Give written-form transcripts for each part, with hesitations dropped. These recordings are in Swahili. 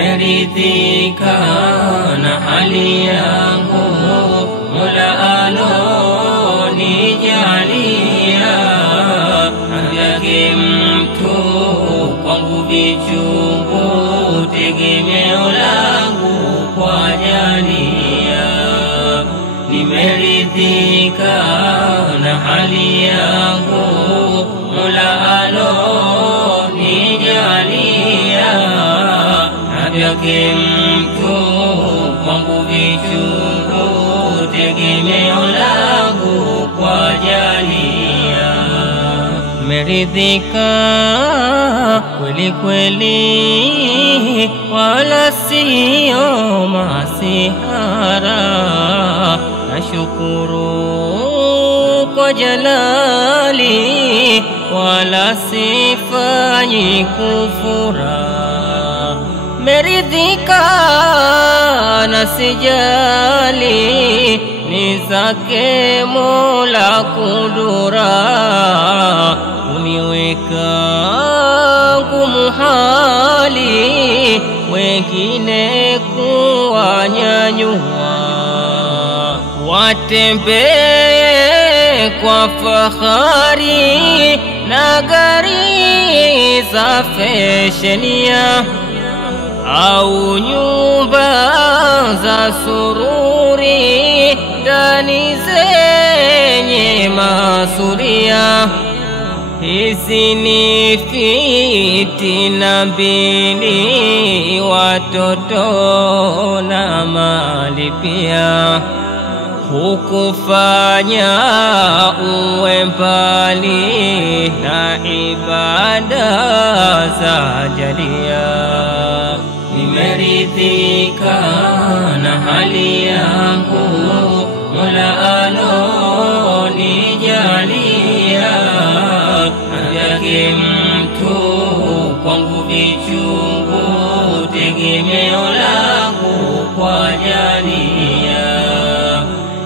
Nimeridhika na hali yangu, Mola alonijalia. Yake mtu kwangu vichungu, tegemeo langu kwa jalia. Nimeridhika na hali yangu, Mola alonijalia. Yake mtu kwangu vichungu, tegemeo langu kwa jalia. Meridhika kweli kweli, wala sio masihara. Nashukuru kwa jalali, wala sifanyi kufura. Meridhika na sijali, ni zake Mola kudura. Uniweka ngumu hali, wengine kuwanyanyua. Watembee kwa fahari na gari za feshenia, au nyumba za sururi ndani zenye masuria. Hizi ni fitina mbili, watoto na mali pia. Hukufanya uwe mbali na ibada za jalia. Nimeridhika na hali yangu, Mola alonijalia. Yake mtu kwangu vichungu, tegemeo langu kwa jalia.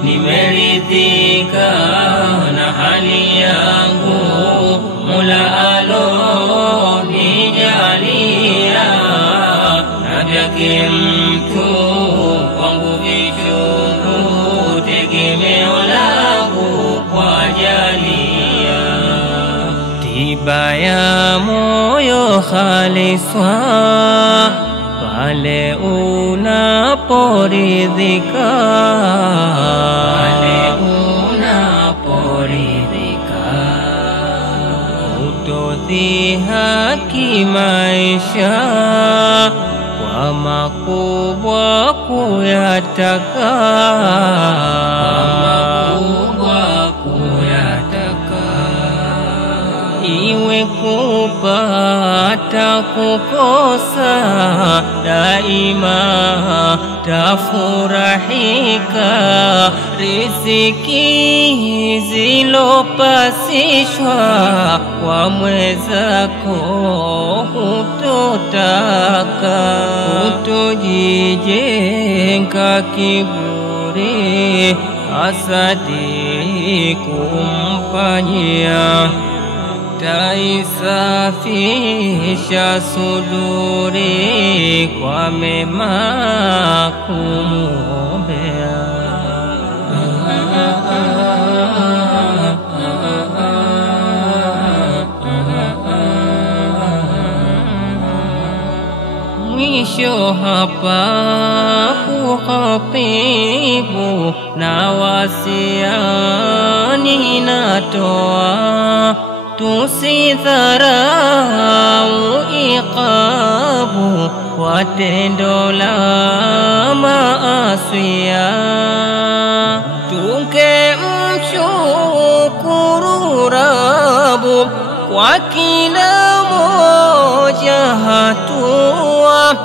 Nimeridhika na hali yangu, Mola alonijalia. Yake mtu kwangu vichungu, tegemeo langu kwa jalia. Tiba ya moyo khaliswa, pale unaporidhika. Pale unaporidhika, utodhihaki maisha kwa makubwa kuyataka. Iwe kupata kukosa, daima tafurahika. Riziki zilopasishwa kwa mwezako hutotaka. Hutojijenga kiburi, hasadi kumfanyia. Taisafisha suduri, kwa mema kumuombea. Mwisho hapa kukhatibu, na wasiani natoa. Tusidharau iqabu kwa tendo la maasia. Tungemshukuru Rabu kwa kila moja hatua.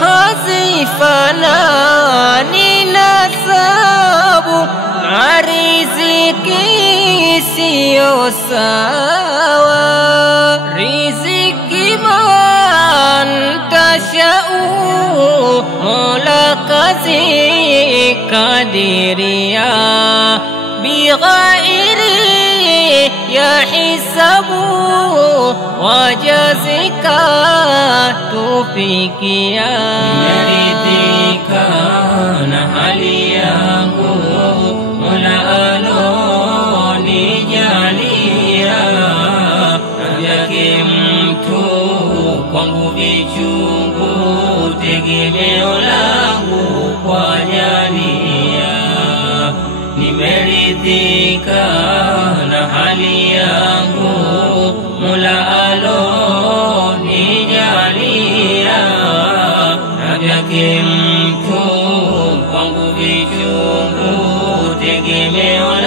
Hazifanani nasabu na riziki siyo sawa. Riziki man tashau, Mola kazi kadiria bighairi ya hisabu wajazika tufikia. Nimeridhika na hali yangu Mola alonijalia, vyake mtu kwangu vichungu, tegemeo langu kwa jalia. Nimeridhika na hali yangu Mola alonijalia, vyake mtu kwangu vichungu, tegemeo